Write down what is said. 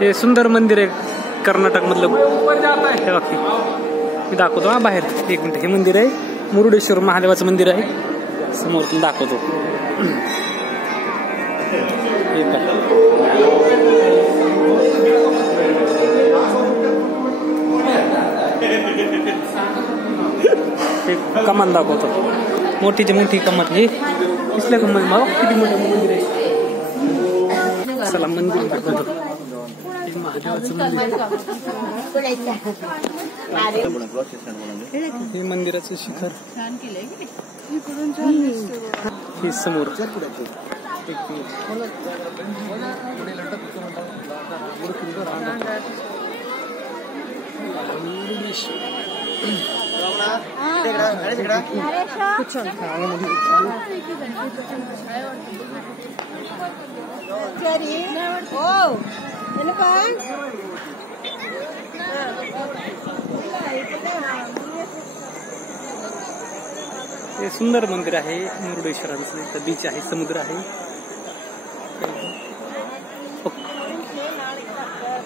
हे सुंदर मंदिर आहे कर्नाटक मधलं. हे बाकी मी दाखवतो हा बाहेर. एक मिनिट. हे मंदिर आहे मुरुडेश्वर महादेवाचं मंदिर आहे. समोर दाखवतो. कमान दाखवतो. मोठीची मोठी कमान. हे दिसलं का बाबा किती मोठं मंदिर आहे. चला मंदिर दाखवतो. महादेवाचं मंदिर. हे मंदिराचं शिखर. हे समोर हे सुंदर मंदिर आहे मुरुडेश्वरांचं. इथं बीच आहे, समुद्र आहे.